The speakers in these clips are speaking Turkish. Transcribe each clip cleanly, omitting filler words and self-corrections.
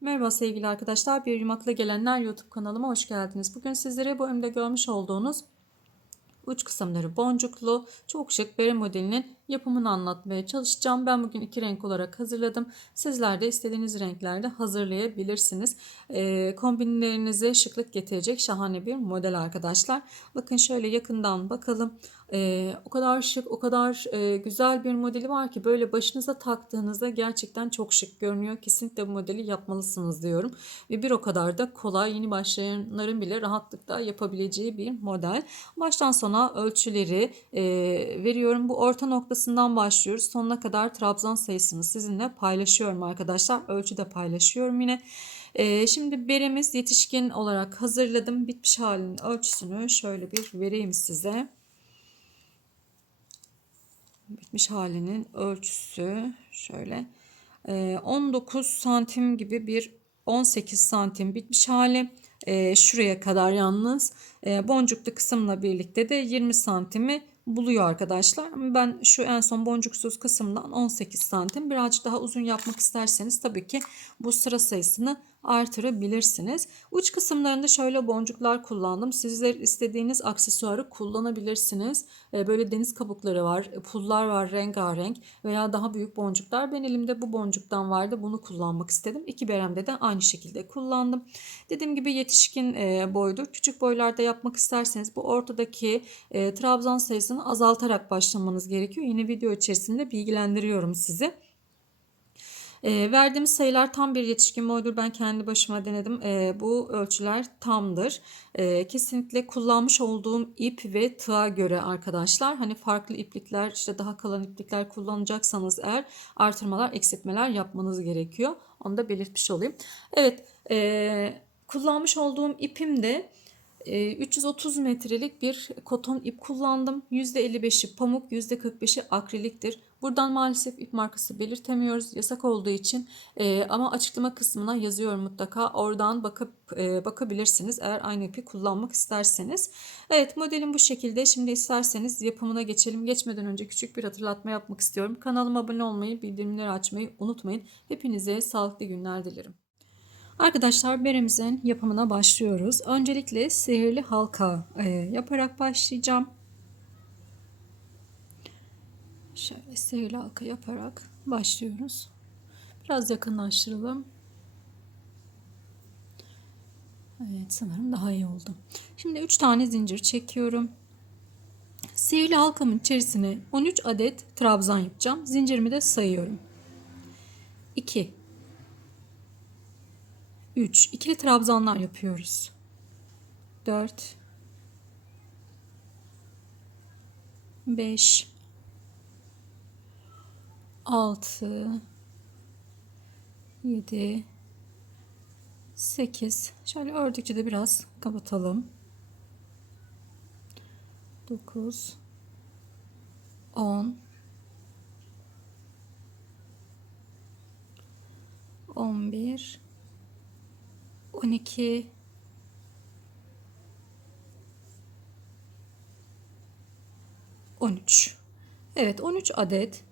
Merhaba sevgili arkadaşlar, Bir Yumakla Gelenler YouTube kanalıma hoş geldiniz. Bugün sizlere bu önümde görmüş olduğunuz uç kısımları boncuklu, çok şık bere modelinin yapımını anlatmaya çalışacağım. Ben bugün iki renk olarak hazırladım. Sizler de istediğiniz renklerde hazırlayabilirsiniz. Kombinlerinize şıklık getirecek şahane bir model arkadaşlar. Bakın şöyle yakından bakalım. O kadar şık, o kadar güzel bir modeli var ki böyle başınıza taktığınızda gerçekten çok şık görünüyor. Kesinlikle bu modeli yapmalısınız diyorum. Ve bir o kadar da kolay, yeni başlayanların bile rahatlıkla yapabileceği bir model. Baştan sona ölçüleri veriyorum. Bu orta noktasından başlıyoruz. Sonuna kadar trabzan sayısını sizinle paylaşıyorum arkadaşlar. Ölçü de paylaşıyorum yine. Şimdi beremiz yetişkin olarak hazırladım. Bitmiş halinin ölçüsünü şöyle bir vereyim size. Bitmiş halinin ölçüsü şöyle 19 santim gibi bir 18 santim bitmiş hali. Şuraya kadar yalnız boncuklu kısımla birlikte de 20 santimi buluyor arkadaşlar. Ben şu en son boncuksuz kısımdan 18 santim birazcık daha uzun yapmak isterseniz tabii ki bu sıra sayısını artırabilirsiniz. Uç kısımlarında şöyle boncuklar kullandım. Sizler istediğiniz aksesuarı kullanabilirsiniz. Böyle deniz kabukları var, pullar var rengarenk veya daha büyük boncuklar. Ben elimde bu boncuktan vardı. Bunu kullanmak istedim. İki beremde de aynı şekilde kullandım. Dediğim gibi yetişkin boydur. Küçük boylarda yapmak isterseniz bu ortadaki trabzan sayısını azaltarak başlamanız gerekiyor. Yine video içerisinde bilgilendiriyorum sizi. Verdiğim sayılar tam bir yetişkin boydur. Ben kendi başıma denedim. Bu ölçüler tamdır. Kesinlikle kullanmış olduğum ip ve tığa göre arkadaşlar. Hani farklı iplikler, işte daha kalın iplikler kullanacaksanız eğer artırmalar, eksiltmeler yapmanız gerekiyor. Onu da belirtmiş olayım. Evet, kullanmış olduğum ipim de 330 metrelik bir koton ip kullandım. %55'i pamuk, %45'i akriliktir. Buradan maalesef ip markası belirtemiyoruz. Yasak olduğu için ama açıklama kısmına yazıyorum mutlaka. Oradan bakabilirsiniz eğer aynı ipi kullanmak isterseniz. Evet, modelim bu şekilde. Şimdi isterseniz yapımına geçelim. Geçmeden önce küçük bir hatırlatma yapmak istiyorum. Kanalıma abone olmayı, bildirimleri açmayı unutmayın. Hepinize sağlıklı günler dilerim. Arkadaşlar beremizin yapımına başlıyoruz. Öncelikle sihirli halka yaparak başlayacağım. Şöyle sihirli halka yaparak başlıyoruz. Biraz yakınlaştıralım. Evet, sanırım daha iyi oldu. Şimdi 3 tane zincir çekiyorum. Sihirli halkamın içerisine 13 adet trabzan yapacağım. Zincirimi de sayıyorum. 2 3 ikili trabzanlar yapıyoruz. 4 5 6 7 8. Şöyle ördükçe de biraz kapatalım. 9 10 11 12 13. Evet, 13 adet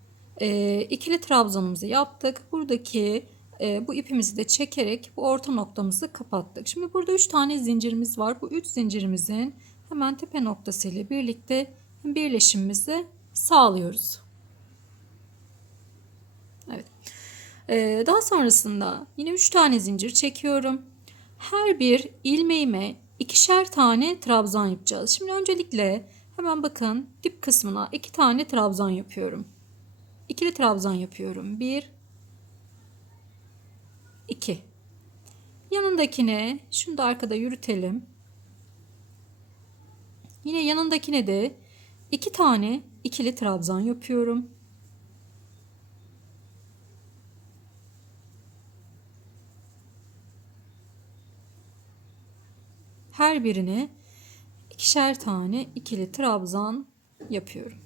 ikili trabzanımızı yaptık. Buradaki bu ipimizi de çekerek bu orta noktamızı kapattık. Şimdi burada 3 tane zincirimiz var. Bu 3 zincirimizin hemen tepe noktası ile birlikte birleşimimizi sağlıyoruz. Evet. Daha sonrasında yine 3 tane zincir çekiyorum. Her bir ilmeğime ikişer tane trabzan yapacağız. Şimdi öncelikle hemen bakın dip kısmına 2 tane trabzan yapıyorum. İkili trabzan yapıyorum. 1 2. Yanındakine şunu da arkada yürütelim. Yine yanındakine de 2 tane ikili trabzan yapıyorum. Her birine ikişer tane ikili trabzan yapıyorum.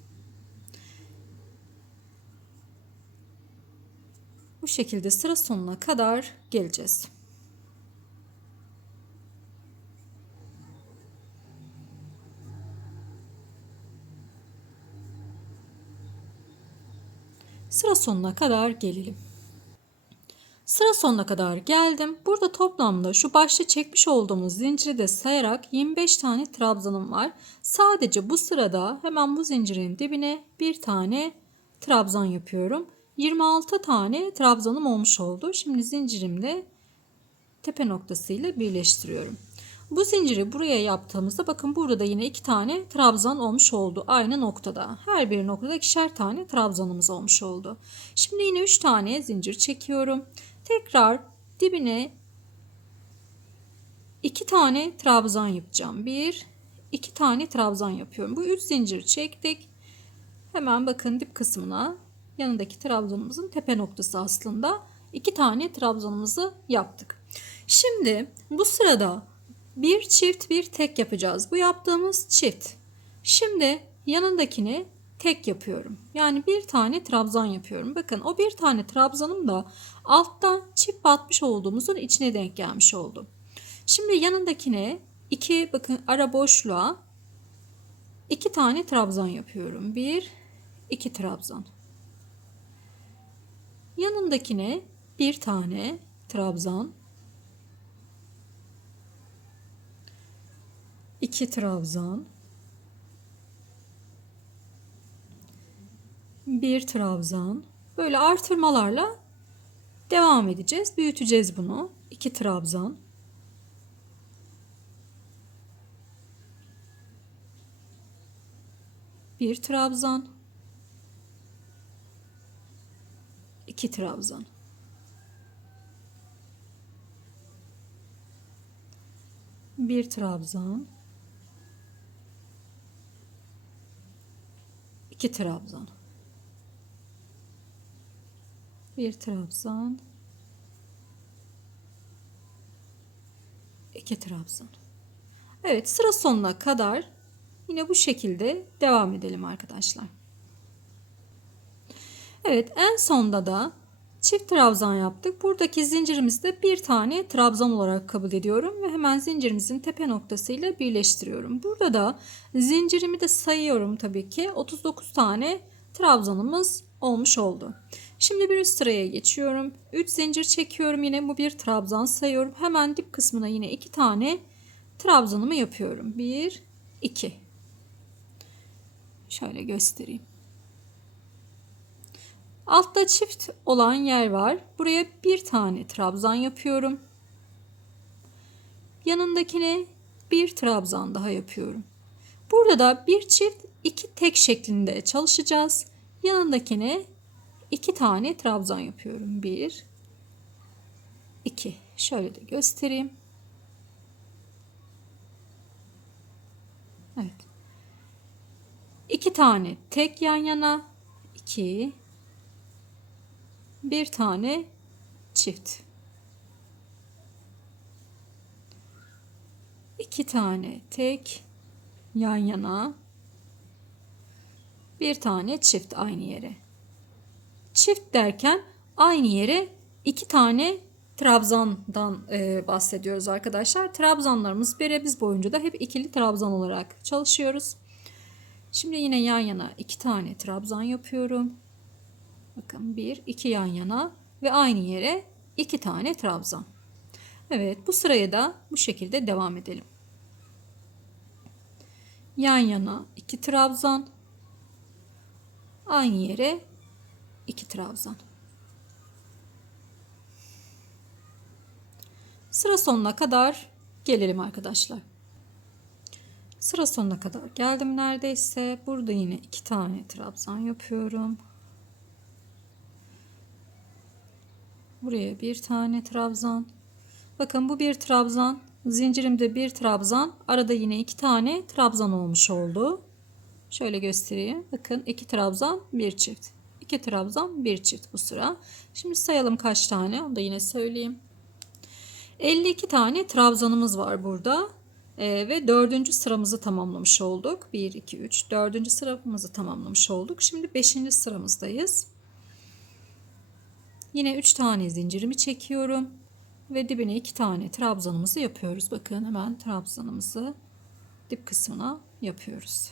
Bu şekilde sıra sonuna kadar geleceğiz. Sıra sonuna kadar gelelim. Sıra sonuna kadar geldim. Burada toplamda şu başta çekmiş olduğumuz zinciri de sayarak 25 tane trabzanım var. Sadece bu sırada hemen bu zincirin dibine bir tane trabzan yapıyorum. 26 tane trabzanım olmuş oldu. Şimdi zincirimle tepe noktasıyla birleştiriyorum. Bu zinciri buraya yaptığımızda bakın burada da yine 2 tane trabzan olmuş oldu. Aynı noktada. Her bir noktada 2'şer tane trabzanımız olmuş oldu. Şimdi yine 3 tane zincir çekiyorum. Tekrar dibine 2 tane trabzan yapacağım. 1, 2 tane trabzan yapıyorum. Bu 3 zincir çektik. Hemen bakın dip kısmına yanındaki trabzanımızın tepe noktası aslında 2 tane trabzanımızı yaptık. Şimdi bu sırada bir çift bir tek yapacağız. Bu yaptığımız çift. Şimdi yanındakini tek yapıyorum. Yani bir tane trabzan yapıyorum. Bakın o bir tane trabzanım da alttan çift batmış olduğumuzun içine denk gelmiş oldu. Şimdi yanındakine iki bakın ara boşluğa 2 tane trabzan yapıyorum. 1, 2 trabzan. Yanındakine bir tane trabzan. 2 trabzan. 1 trabzan. Böyle artırmalarla devam edeceğiz. Büyüteceğiz bunu. 2 trabzan. 1 trabzan. 2 trabzan. 1 trabzan. 2 trabzan. 1 trabzan. 2 trabzan. Evet, sıra sonuna kadar yine bu şekilde devam edelim arkadaşlar. Evet, en sonda da çift trabzan yaptık. Buradaki zincirimizde bir tane trabzan olarak kabul ediyorum ve hemen zincirimizin tepe noktasıyla birleştiriyorum. Burada da zincirimi de sayıyorum tabii ki. 39 tane trabzanımız olmuş oldu. Şimdi bir üst sıraya geçiyorum. 3 zincir çekiyorum. Yine bu bir trabzan sayıyorum. Hemen dip kısmına yine 2 tane trabzanımı yapıyorum. 1, 2. Şöyle göstereyim. Altta çift olan yer var. Buraya bir tane trabzan yapıyorum. Yanındakine bir trabzan daha yapıyorum. Burada da bir çift iki tek şeklinde çalışacağız. Yanındakine 2 tane trabzan yapıyorum. 1, 2. Şöyle de göstereyim. Evet. 2 tane tek yan yana. 2. Bir tane çift. 2 tane tek yan yana. Bir tane çift aynı yere. Çift derken aynı yere 2 tane trabzandan bahsediyoruz arkadaşlar. Trabzanlarımız beremiz boyunca da hep ikili trabzan olarak çalışıyoruz. Şimdi yine yan yana 2 tane trabzan yapıyorum. Bakın 1, 2 yan yana ve aynı yere 2 tane trabzan. Evet, bu sıraya da bu şekilde devam edelim. Yan yana 2 trabzan. Aynı yere 2 trabzan. Sıra sonuna kadar gelelim arkadaşlar. Sıra sonuna kadar geldim neredeyse. Burada yine 2 tane trabzan yapıyorum. Buraya bir tane trabzan. Bakın bu bir trabzan. Zincirimde bir trabzan. Arada yine 2 tane trabzan olmuş oldu. Şöyle göstereyim. Bakın 2 trabzan, bir çift. 2 trabzan, bir çift bu sıra. Şimdi sayalım kaç tane. Onu da yine söyleyeyim. 52 tane trabzanımız var burada. Ve 4. sıramızı tamamlamış olduk. 1, 2, 3. 4. sıramızı tamamlamış olduk. Şimdi 5. sıramızdayız. Yine 3 tane zincirimi çekiyorum. Ve dibine 2 tane trabzanımızı yapıyoruz. Bakın hemen trabzanımızı dip kısmına yapıyoruz.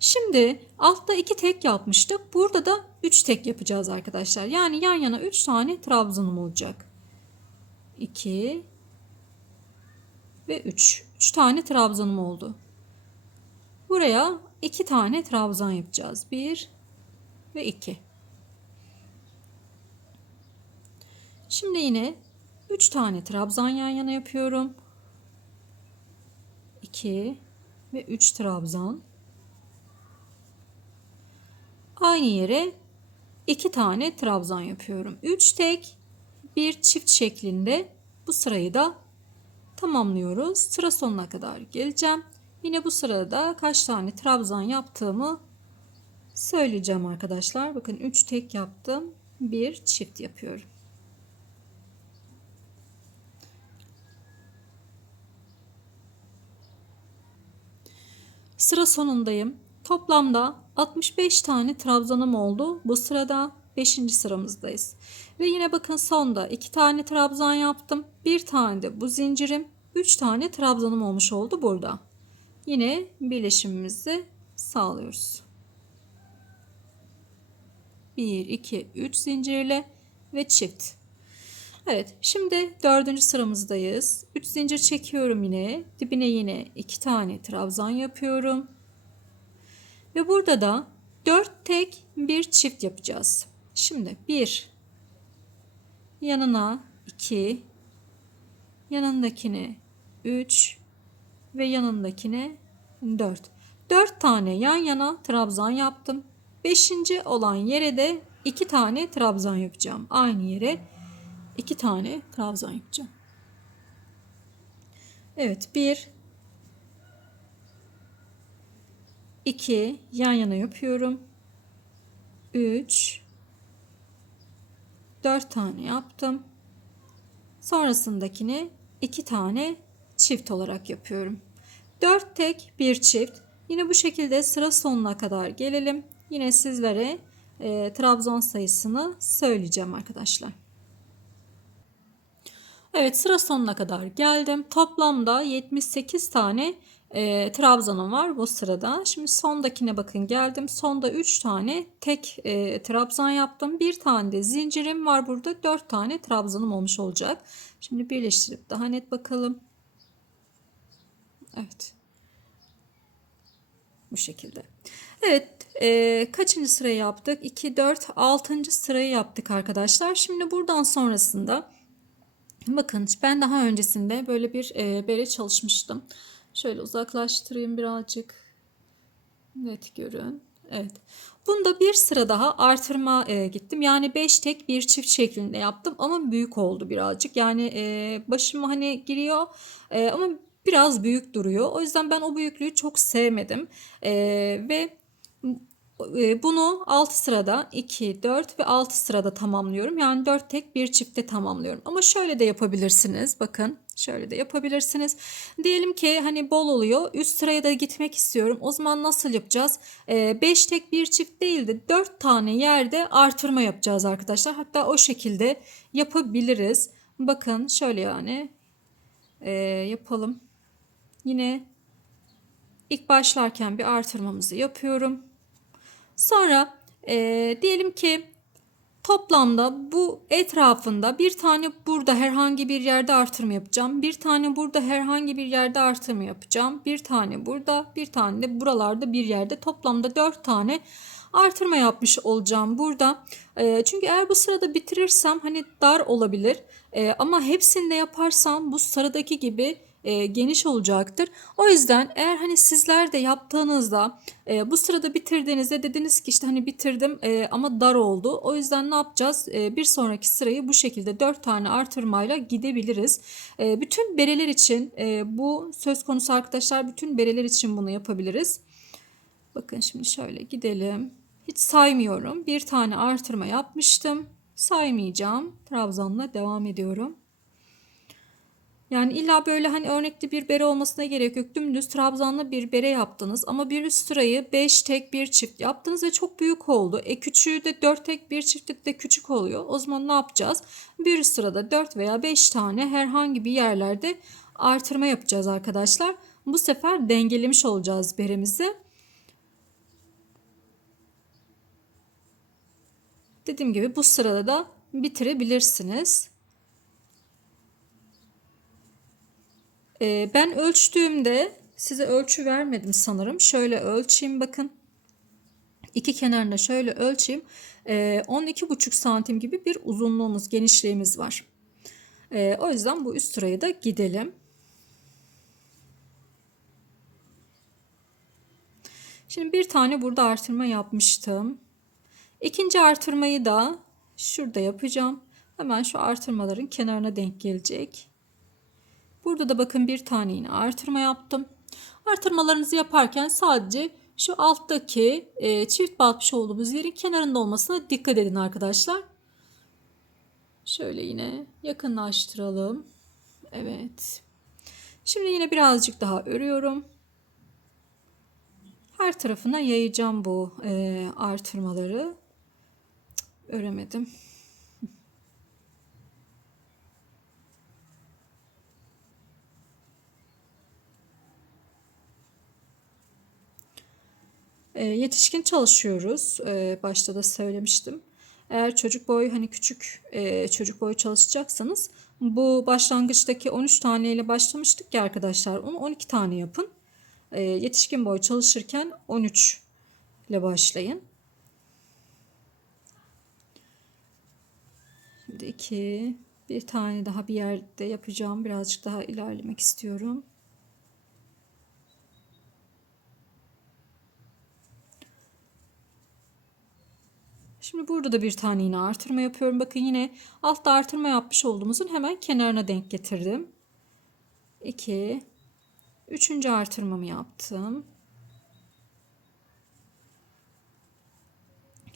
Şimdi altta 2 tek yapmıştık. Burada da 3 tek yapacağız arkadaşlar. Yani yan yana 3 tane trabzanım olacak. 2 ve 3. 3 tane trabzanım oldu. Buraya 2 tane trabzan yapacağız. 1 ve 2. Şimdi yine 3 tane trabzan yan yana yapıyorum. 2 ve 3 trabzan. Aynı yere 2 tane trabzan yapıyorum. 3 tek, 1 çift şeklinde bu sırayı da tamamlıyoruz. Sıra sonuna kadar geleceğim. Yine bu sırada kaç tane trabzan yaptığımı söyleyeceğim arkadaşlar. Bakın 3 tek yaptım. 1 çift yapıyorum. Sıra sonundayım. Toplamda 65 tane trabzanım oldu. Bu sırada 5. sıramızdayız. Ve yine bakın sonda 2 tane trabzan yaptım. 1 tane de bu zincirim. 3 tane trabzanım olmuş oldu burada. Yine birleşimimizi sağlıyoruz. 1, 2, 3 zincirle ve çift. Evet, şimdi 4. sıramızdayız. 3 zincir çekiyorum yine. Dibine yine 2 tane trabzan yapıyorum. Ve burada da 4 tek, 1 çift yapacağız. Şimdi 1, yanına 2, yanındakine 3 ve yanındakine 4. 4 tane yan yana trabzan yaptım. 5. olan yere de 2 tane trabzan yapacağım. Aynı yere 2 tane trabzan yapacağım. Evet, 1, 2 yan yana yapıyorum. 3, 4 tane yaptım. Sonrasındakini 2 tane çift olarak yapıyorum. 4 tek, 1 çift. Yine bu şekilde sıra sonuna kadar gelelim. Yine sizlere trabzan sayısını söyleyeceğim arkadaşlar. Evet, sıra sonuna kadar geldim. Toplamda 78 tane trabzanım var bu sırada. Şimdi sondakine bakın geldim. Sonda 3 tane tek trabzan yaptım. Bir tane de zincirim var burada. 4 tane trabzanım olmuş olacak. Şimdi birleştirip daha net bakalım. Evet. Bu şekilde. Evet, kaçıncı sırayı yaptık? 2, 4, 6. sırayı yaptık arkadaşlar. Şimdi buradan sonrasında bakın ben daha öncesinde böyle bir bere çalışmıştım. Şöyle uzaklaştırayım birazcık. Net görün. Evet. Bunda bir sıra daha artırma gittim. Yani 5 tek 1 çift şeklinde yaptım ama büyük oldu birazcık. Yani başıma hani giriyor ama biraz büyük duruyor. O yüzden ben o büyüklüğü çok sevmedim. Ve bunu 6 sırada 2, 4 ve 6 sırada tamamlıyorum. Yani 4 tek 1 çiftte tamamlıyorum. Ama şöyle de yapabilirsiniz. Bakın şöyle de yapabilirsiniz. Diyelim ki hani bol oluyor. Üst sıraya da gitmek istiyorum. O zaman nasıl yapacağız? 5 tek 1 çift değil de 4 tane yerde artırma yapacağız arkadaşlar. Hatta o şekilde yapabiliriz. Bakın şöyle yani yapalım. Yine ilk başlarken bir artırmamızı yapıyorum. Sonra diyelim ki toplamda bu etrafında bir tane burada herhangi bir yerde artırma yapacağım. Bir tane burada herhangi bir yerde artırma yapacağım. Bir tane burada, bir tane de buralarda bir yerde. Toplamda 4 tane artırma yapmış olacağım burada. Çünkü eğer bu sırada bitirirsem hani dar olabilir. Ama hepsini de yaparsam bu sıradaki gibi geniş olacaktır. O yüzden eğer hani sizler de yaptığınızda bu sırada bitirdiğinizde dediniz ki işte hani bitirdim ama dar oldu. O yüzden ne yapacağız? Bir sonraki sırayı bu şekilde 4 tane artırmayla gidebiliriz. Bütün bereler için bu söz konusu arkadaşlar. Bütün bereler için bunu yapabiliriz. Bakın şimdi şöyle gidelim. Hiç saymıyorum. Bir tane artırma yapmıştım. Saymayacağım. Trabzanla devam ediyorum. Yani illa böyle hani örnekli bir bere olmasına gerek yok. Dümdüz trabzanlı bir bere yaptınız ama bir üst sırayı 5 tek 1 çift yaptınız ve çok büyük oldu. Küçüğü de 4 tek 1 çiftlik de küçük oluyor. O zaman ne yapacağız? Bir üst sırada 4 veya 5 tane herhangi bir yerlerde artırma yapacağız arkadaşlar. Bu sefer dengelemiş olacağız beremizi. Dediğim gibi bu sırada da bitirebilirsiniz. Ben ölçtüğümde size ölçü vermedim sanırım. Şöyle ölçeyim bakın. İki kenarına şöyle ölçeyim. 12,5 santim gibi bir uzunluğumuz, genişliğimiz var. O yüzden bu üst sırayı da gidelim. Şimdi bir tane burada artırma yapmıştım. İkinci artırmayı da şurada yapacağım. Hemen şu artırmaların kenarına denk gelecek. Burada da bakın bir tane yine artırma yaptım. Artırmalarınızı yaparken sadece şu alttaki çift batmış olduğumuz yerin kenarında olmasına dikkat edin arkadaşlar. Şöyle yine yakınlaştıralım. Evet. Şimdi yine birazcık daha örüyorum. Her tarafına yayacağım bu artırmaları. Öremedim. Yetişkin çalışıyoruz. Başta da söylemiştim. Eğer çocuk boyu hani küçük çocuk boyu çalışacaksanız bu başlangıçtaki 13 tane ile başlamıştık ya arkadaşlar. Onu 12 tane yapın. Yetişkin boyu çalışırken 13 ile başlayın. Şimdi 2, bir tane daha bir yerde yapacağım. Birazcık daha ilerlemek istiyorum. Şimdi burada da bir tane yine artırma yapıyorum. Bakın yine altta artırma yapmış olduğumuzun hemen kenarına denk getirdim. 2, üçüncü artırmamı yaptım.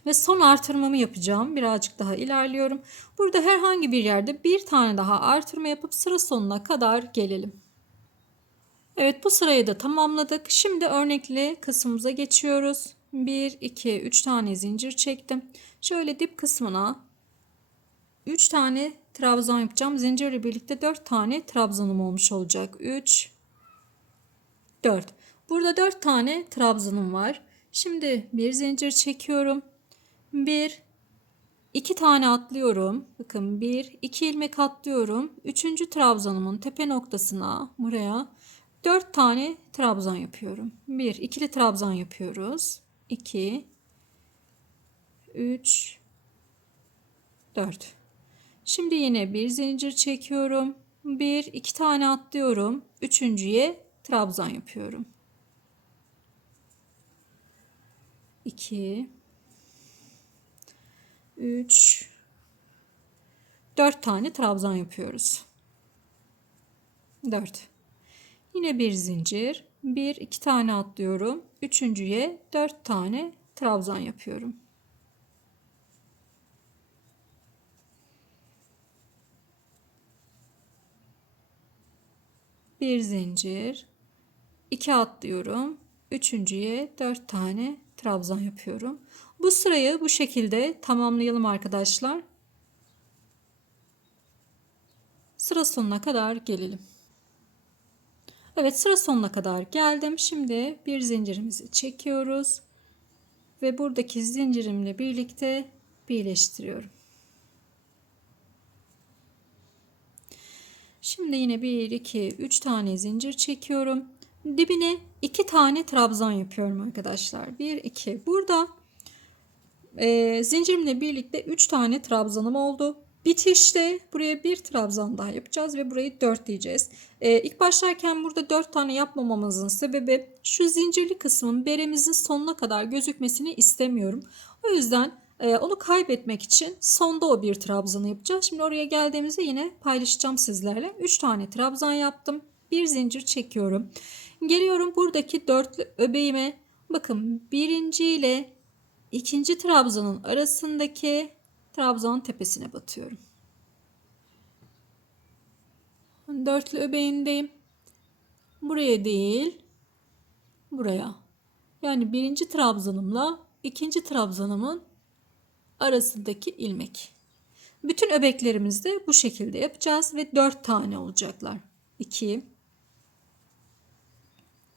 Ve son artırmamı yapacağım. Birazcık daha ilerliyorum. Burada herhangi bir yerde bir tane daha artırma yapıp sıra sonuna kadar gelelim. Evet, bu sırayı da tamamladık. Şimdi örnekli kısmımıza geçiyoruz. 1, 2, 3 tane zincir çektim. Şöyle dip kısmına 3 tane trabzan yapacağım. Zincirle birlikte 4 tane trabzanım olmuş olacak. 3, 4. Burada 4 tane trabzanım var. Şimdi bir zincir çekiyorum. 1, 2 tane atlıyorum. Bakın 1, 2 ilmek atlıyorum. 3. trabzanımın tepe noktasına buraya 4 tane trabzan yapıyorum. 1, ikili trabzan yapıyoruz. 2, 3, 4. Şimdi yine bir zincir çekiyorum. 1, 2 tane atlıyorum. Üçüncüye trabzan yapıyorum. 2, 3, 4 tane trabzan yapıyoruz. 4. Yine bir zincir. 1, 2 tane atlıyorum. Üçüncüye 4 tane trabzan yapıyorum. Bir zincir. 2 atlıyorum. Üçüncüye 4 tane trabzan yapıyorum. Bu sırayı bu şekilde tamamlayalım arkadaşlar. Sıra sonuna kadar gelelim. Evet, sıra sonuna kadar geldim. Şimdi bir zincirimizi çekiyoruz. Ve buradaki zincirimle birlikte birleştiriyorum. Şimdi yine 1, 2, 3 tane zincir çekiyorum. Dibine 2 tane trabzan yapıyorum arkadaşlar. 1, 2. Burada zincirimle birlikte 3 tane trabzanım oldu. Bitişte buraya bir trabzan daha yapacağız ve burayı 4 diyeceğiz. İlk başlarken burada 4 tane yapmamamızın sebebi şu zincirli kısmın beremizin sonuna kadar gözükmesini istemiyorum. O yüzden onu kaybetmek için sonda o bir trabzanı yapacağız. Şimdi oraya geldiğimizde yine paylaşacağım sizlerle. 3 tane trabzan yaptım. Bir zincir çekiyorum. Geliyorum buradaki dörtlü öbeğime. Bakın birinci ile ikinci trabzanın arasındaki trabzan tepesine batıyorum. Dörtlü öbeğindeyim. Buraya değil, buraya. Yani birinci trabzanımla ikinci trabzanımın arasındaki ilmek. Bütün öbeklerimizi de bu şekilde yapacağız ve 4 tane olacaklar. 2,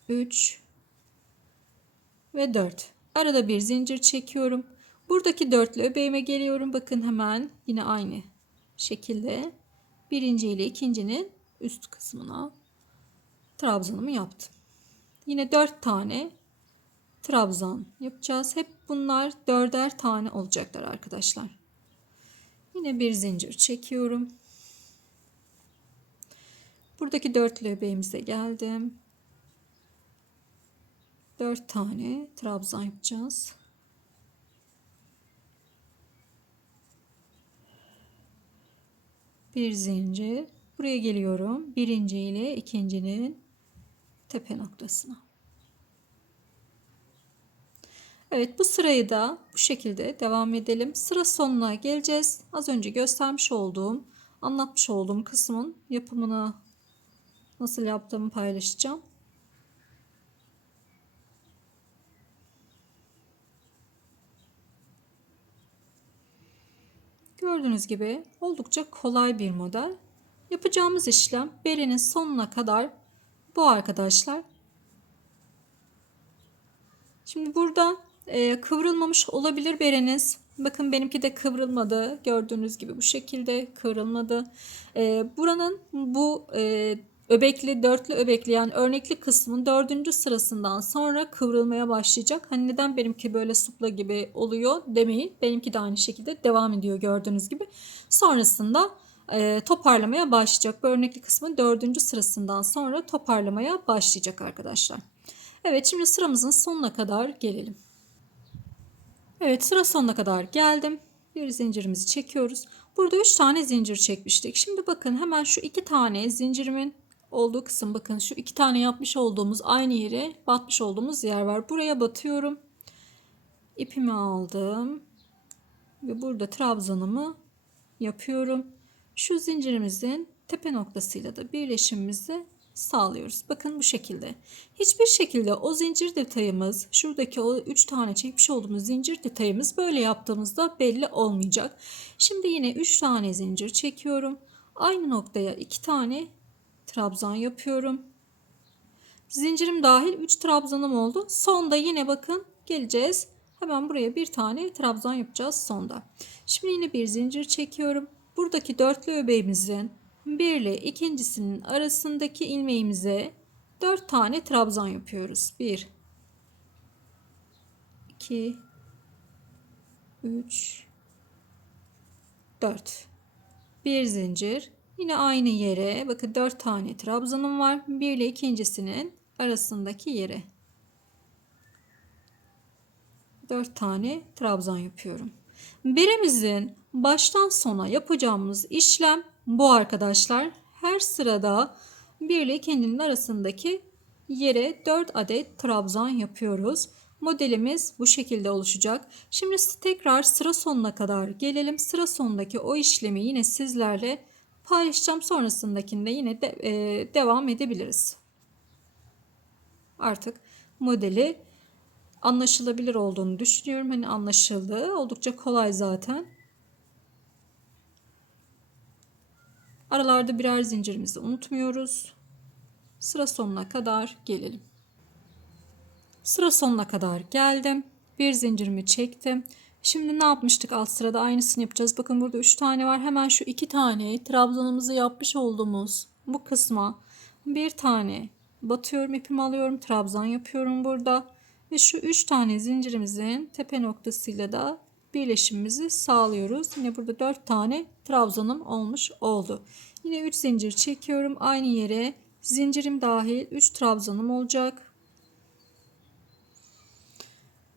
3 ve 4. Arada bir zincir çekiyorum. Buradaki dörtlü öbeğime geliyorum. Bakın hemen yine aynı şekilde birinci ile ikincinin üst kısmına trabzanımı yaptım. Yine 4 tane trabzan yapacağız. Hep bunlar 4'er tane olacaklar arkadaşlar. Yine bir zincir çekiyorum. Buradaki dörtlü öbeğimize geldim. 4 tane trabzan yapacağız. Bir zincir. Buraya geliyorum. Birinci ile ikincinin tepe noktasına. Evet, bu sırayı da bu şekilde devam edelim. Sıra sonuna geleceğiz. Az önce göstermiş olduğum, anlatmış olduğum kısmın yapımını nasıl yaptığımı paylaşacağım. Gördüğünüz gibi oldukça kolay bir model. Yapacağımız işlem berenin sonuna kadar bu arkadaşlar. Şimdi burada kıvrılmamış olabilir bereniz. Bakın benimki de kıvrılmadı. Gördüğünüz gibi bu şekilde kıvrılmadı. Buranın bu öbekli, dörtlü öbekli yani örnekli kısmın 4. sırasından sonra kıvrılmaya başlayacak. Hani neden benimki böyle supla gibi oluyor demeyin. Benimki de aynı şekilde devam ediyor gördüğünüz gibi. Sonrasında toparlamaya başlayacak. Bu örnekli kısmın 4. sırasından sonra toparlamaya başlayacak arkadaşlar. Evet, şimdi sıramızın sonuna kadar gelelim. Evet, sıra sonuna kadar geldim. Bir zincirimizi çekiyoruz. Burada 3 tane zincir çekmiştik. Şimdi bakın hemen şu 2 tane zincirimin olduğu kısım, bakın şu 2 tane yapmış olduğumuz aynı yere batmış olduğumuz yer var. Buraya batıyorum. İpimi aldım ve burada trabzanımı yapıyorum. Şu zincirimizin tepe noktasıyla da birleşimimizi sağlıyoruz. Bakın bu şekilde. Hiçbir şekilde o zincir detayımız, şuradaki o 3 tane çekmiş olduğumuz zincir detayımız böyle yaptığımızda belli olmayacak. Şimdi yine 3 tane zincir çekiyorum. Aynı noktaya 2 tane trabzan yapıyorum. Zincirim dahil 3 trabzanım oldu. Sonda yine bakın geleceğiz. Hemen buraya bir tane trabzan yapacağız sonda. Şimdi yine bir zincir çekiyorum. Buradaki dörtlü öbeğimizin bir ile ikincisinin arasındaki ilmeğimize 4 tane trabzan yapıyoruz. 1 2 3 4. Bir zincir. Yine aynı yere bakın 4 tane trabzanım var. Bir ile ikincisinin arasındaki yere 4 tane trabzan yapıyorum. Beremizin baştan sona yapacağımız işlem bu arkadaşlar. Her sırada bir ile ikincinin arasındaki yere 4 adet trabzan yapıyoruz. Modelimiz bu şekilde oluşacak. Şimdi tekrar sıra sonuna kadar gelelim. Sıra sonundaki o işlemi yine sizlerle paylaşacağım. Sonrasındakinde yine devam edebiliriz. Artık modeli anlaşılabilir olduğunu düşünüyorum. Hani anlaşıldı. Oldukça kolay zaten. Aralarda birer zincirimizi unutmuyoruz. Sıra sonuna kadar gelelim. Sıra sonuna kadar geldim. Bir zincirimi çektim. Şimdi ne yapmıştık alt sırada? Aynısını yapacağız. Bakın burada 3 tane var. Hemen şu 2 tane trabzanımızı yapmış olduğumuz bu kısma bir tane batıyorum. İpimi alıyorum. Trabzan yapıyorum burada. Ve şu 3 tane zincirimizin tepe noktasıyla da birleşimimizi sağlıyoruz. Yine burada 4 tane trabzanım olmuş oldu. Yine 3 zincir çekiyorum. Aynı yere zincirim dahil 3 trabzanım olacak.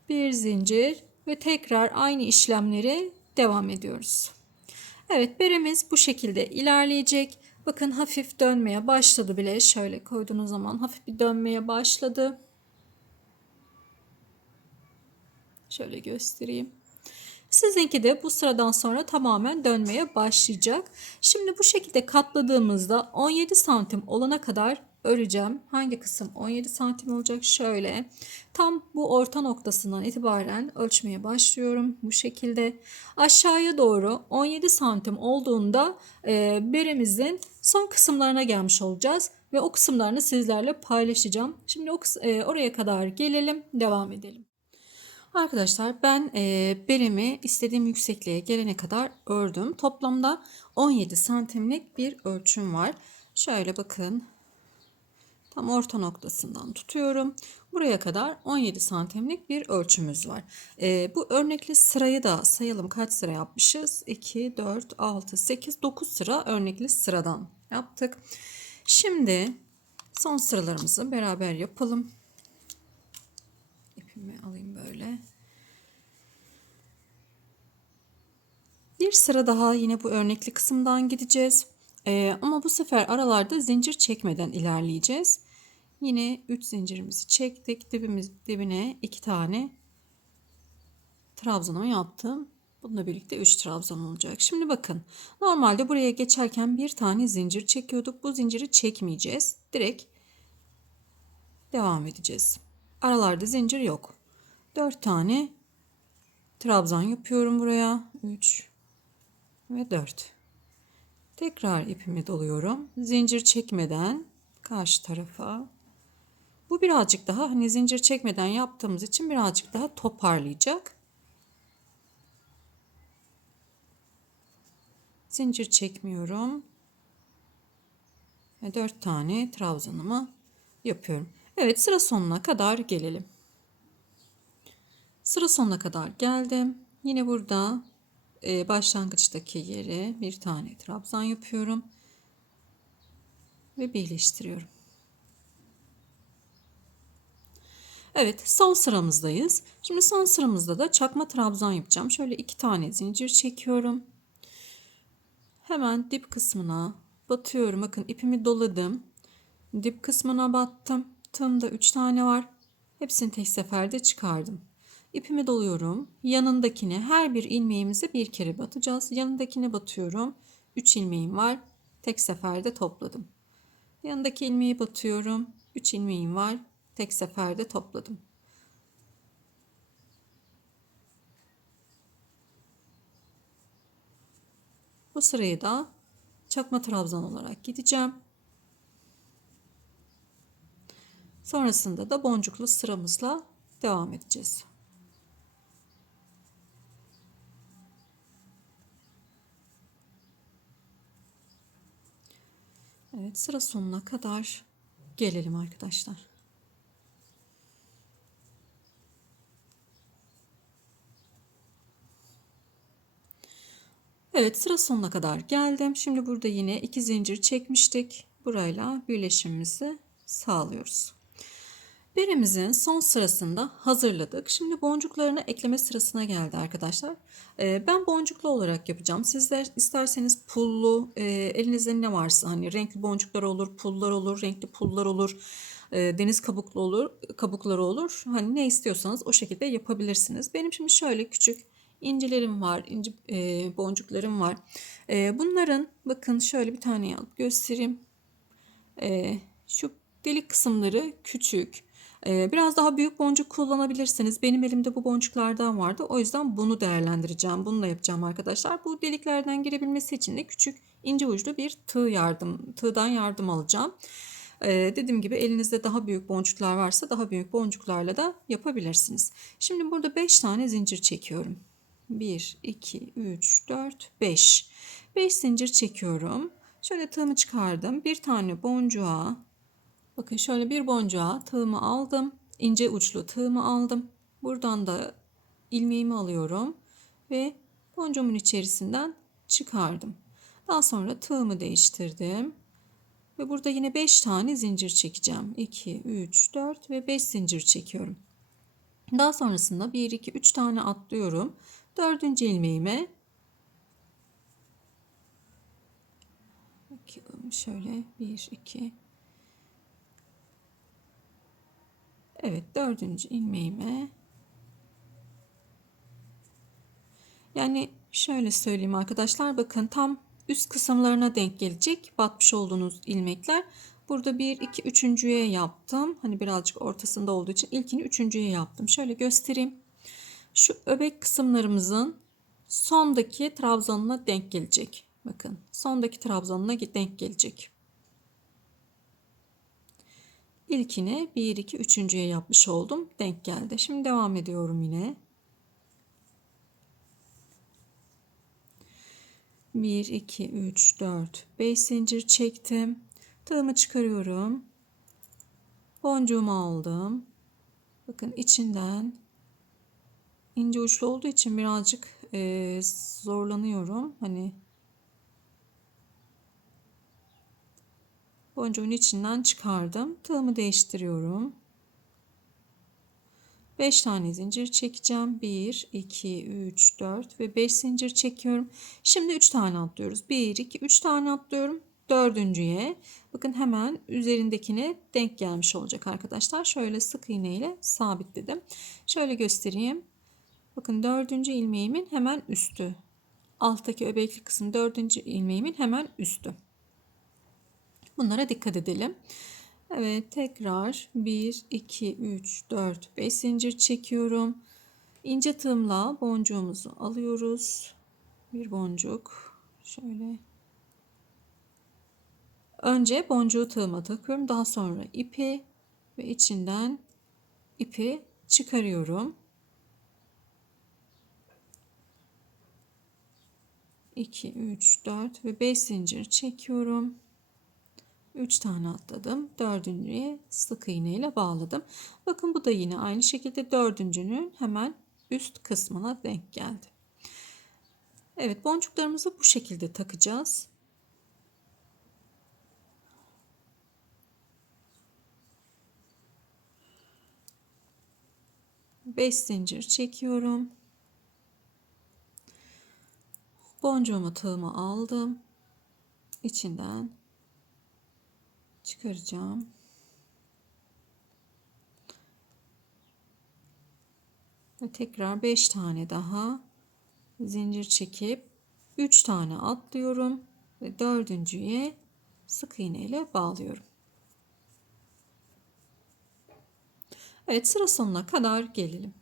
Bir zincir ve tekrar aynı işlemleri devam ediyoruz. Evet, beremiz bu şekilde ilerleyecek. Bakın hafif dönmeye başladı bile. Şöyle koyduğunuz zaman hafif bir dönmeye başladı. Şöyle göstereyim. Sizinki de bu sıradan sonra tamamen dönmeye başlayacak. Şimdi bu şekilde katladığımızda 17 santim olana kadar öreceğim. Hangi kısım 17 santim olacak? Şöyle tam bu orta noktasından itibaren ölçmeye başlıyorum. Bu şekilde aşağıya doğru 17 santim olduğunda beremizin son kısımlarına gelmiş olacağız. Ve o kısımlarını sizlerle paylaşacağım. Şimdi oraya kadar gelelim, devam edelim. Arkadaşlar ben belimi istediğim yüksekliğe gelene kadar ördüm. Toplamda 17 santimlik bir ölçüm var. Şöyle bakın, tam orta noktasından tutuyorum. Buraya kadar 17 santimlik bir ölçümüz var. Bu örnekli sırayı da sayalım, kaç sıra yapmışız? 2, 4, 6, 8, 9 sıra örnekli sıradan yaptık. Şimdi son sıralarımızı beraber yapalım. İpimi alayım böyle. Bir sıra daha yine bu örnekli kısımdan gideceğiz. Ama bu sefer aralarda zincir çekmeden ilerleyeceğiz. Yine 3 zincirimizi çektik. Dibine 2 tane trabzanımı yaptım. Bununla birlikte 3 trabzan olacak. Şimdi bakın, normalde buraya geçerken bir tane zincir çekiyorduk. Bu zinciri çekmeyeceğiz. Direkt devam edeceğiz. Aralarda zincir yok. 4 tane trabzan yapıyorum buraya. 3 ve 4. Tekrar ipimi doluyorum. Zincir çekmeden karşı tarafa. Bu birazcık daha hani zincir çekmeden yaptığımız için birazcık daha toparlayacak. Zincir çekmiyorum. Ve 4 tane trabzanımı yapıyorum. Evet, sıra sonuna kadar gelelim. Sıra sonuna kadar geldim. Yine burada başlangıçtaki yere bir tane trabzan yapıyorum. Ve birleştiriyorum. Evet, son sıramızdayız. Şimdi son sıramızda da çakma trabzan yapacağım. Şöyle 2 tane zincir çekiyorum. Hemen dip kısmına batıyorum. Bakın, ipimi doladım. Dip kısmına battım. Tığımda 3 tane var. Hepsini tek seferde çıkardım. İpimi doluyorum. Yanındakine, her bir ilmeğimize bir kere batacağız. Yanındakine batıyorum. 3 ilmeğim var. Tek seferde topladım. Yanındaki ilmeği batıyorum. 3 ilmeğim var. Tek seferde topladım. Bu sırayı da çakma trabzan olarak gideceğim. Sonrasında da boncuklu sıramızla devam edeceğiz. Evet, sıra sonuna kadar gelelim arkadaşlar. Evet, sıra sonuna kadar geldim. Şimdi burada yine 2 zincir çekmiştik. Burayla birleşimimizi sağlıyoruz. Birimizin son sırasında hazırladık. Şimdi boncuklarını ekleme sırasına geldi arkadaşlar. Ben boncuklu olarak yapacağım. Sizler isterseniz pullu, elinizde ne varsa, hani renkli boncuklar olur, pullar olur, renkli pullar olur, deniz kabuklu olur, kabukları olur. Hani ne istiyorsanız o şekilde yapabilirsiniz. Benim şimdi şöyle küçük incilerim var, inci boncuklarım var. Bunların, bakın şöyle bir tane alıp göstereyim. Şu delik kısımları küçük. Biraz daha büyük boncuk kullanabilirsiniz. Benim elimde bu boncuklardan vardı. O yüzden bunu değerlendireceğim. Bununla yapacağım arkadaşlar. Bu deliklerden girebilmesi için de küçük ince uçlu bir tığdan yardım alacağım. Dediğim gibi elinizde daha büyük boncuklar varsa daha büyük boncuklarla da yapabilirsiniz. Şimdi burada 5 tane zincir çekiyorum. 1, 2, 3, 4, 5. 5 zincir çekiyorum. Şöyle tığımı çıkardım. Bir tane boncuğa, bakın şöyle bir boncuğa tığımı aldım. İnce uçlu tığımı aldım. Buradan da ilmeğimi alıyorum ve boncuğumun içerisinden çıkardım. Daha sonra tığımı değiştirdim. Ve burada yine 5 tane zincir çekeceğim. 2, 3, 4 ve 5 zincir çekiyorum. Daha sonrasında 1, 2, 3 tane atlıyorum. 4. ilmeğime şöyle 1, 2, evet, 4. ilmeğime, yani şöyle söyleyeyim arkadaşlar, bakın tam üst kısımlarına denk gelecek batmış olduğunuz ilmekler. Burada 1, 2, 3.'ye yaptım. Hani birazcık ortasında olduğu için ilkini 3.'ye yaptım. Şöyle göstereyim. Şu öbek kısımlarımızın sondaki trabzanına denk gelecek. Bakın, sondaki trabzanına denk gelecek. İlkini 1, 2, üçüncüye yapmış oldum. Denk geldi. Şimdi devam ediyorum yine. 1, 2, 3, 4, 5 zincir çektim. Tığımı çıkarıyorum. Boncuğumu aldım. Bakın içinden ince uçlu olduğu için birazcık zorlanıyorum. Hani boncuğun içinden çıkardım. Tığımı değiştiriyorum. 5 tane zincir çekeceğim. 1, 2, 3, 4 ve 5 zincir çekiyorum. Şimdi 3 tane atlıyoruz. 1, 2, 3 tane atlıyorum. Dördüncüye bakın hemen üzerindekine denk gelmiş olacak arkadaşlar. Şöyle sık iğne ile sabitledim. Şöyle göstereyim. Bakın dördüncü ilmeğimin hemen üstü. Alttaki öbekli kısım dördüncü ilmeğimin hemen üstü. Bunlara dikkat edelim. Evet, tekrar 1, 2, 3, 4, 5 zincir çekiyorum. İnce tığımla boncuğumuzu alıyoruz. Bir boncuk. Şöyle. Önce boncuğu tığıma takıyorum. Daha sonra ipi ve içinden ipi çıkarıyorum. 2, 3, 4 ve 5 zincir çekiyorum. 3 tane atladım. Dördüncüye sık iğne ile bağladım. Bakın bu da yine aynı şekilde dördüncünün hemen üst kısmına denk geldi. Evet, boncuklarımızı bu şekilde takacağız. Beş zincir çekiyorum. Boncuğumu tığıma aldım. İçinden çıkaracağım. Ve tekrar 5 tane daha zincir çekip 3 tane atlıyorum ve dördüncüye sık iğne ile bağlıyorum. Evet, sıra sonuna kadar gelelim.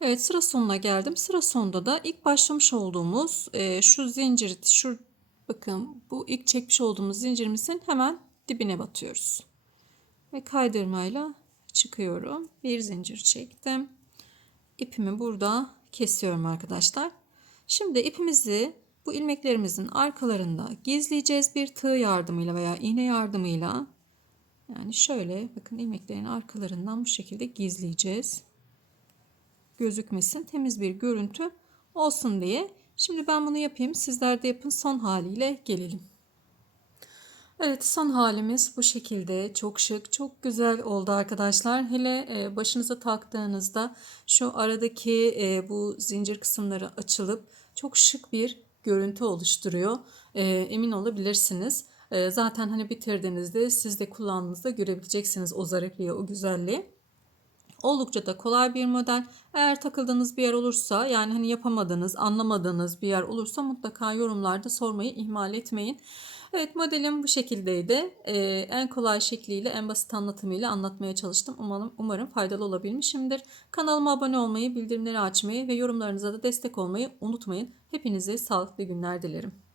Evet, sıra sonuna geldim. Sıra sonunda da ilk başlamış olduğumuz şu zincir, bakın bu ilk çekmiş olduğumuz zincirimizin hemen dibine batıyoruz. Ve kaydırmayla çıkıyorum. Bir zincir çektim. İpimi burada kesiyorum arkadaşlar. Şimdi ipimizi bu ilmeklerimizin arkalarında gizleyeceğiz bir tığ yardımıyla veya iğne yardımıyla. Yani şöyle bakın, ilmeklerin arkalarından bu şekilde gizleyeceğiz. Gözükmesin, temiz bir görüntü olsun diye. Şimdi ben bunu yapayım, sizler de yapın, son haliyle gelelim. Evet, son halimiz bu şekilde. Çok şık, çok güzel oldu arkadaşlar. Hele başınıza taktığınızda şu aradaki bu zincir kısımları açılıp çok şık bir görüntü oluşturuyor. Emin olabilirsiniz. Zaten hani bitirdiğinizde siz de kullandığınızda görebileceksiniz o zarifliği, o güzelliği. Oldukça da kolay bir model. Eğer takıldığınız bir yer olursa, yani hani yapamadığınız, anlamadığınız bir yer olursa mutlaka yorumlarda sormayı ihmal etmeyin. Evet, modelim bu şekildeydi. En kolay şekliyle, en basit anlatımıyla anlatmaya çalıştım. Umarım faydalı olabilmişimdir. Kanalıma abone olmayı, bildirimleri açmayı ve yorumlarınıza da destek olmayı unutmayın. Hepinize sağlıklı günler dilerim.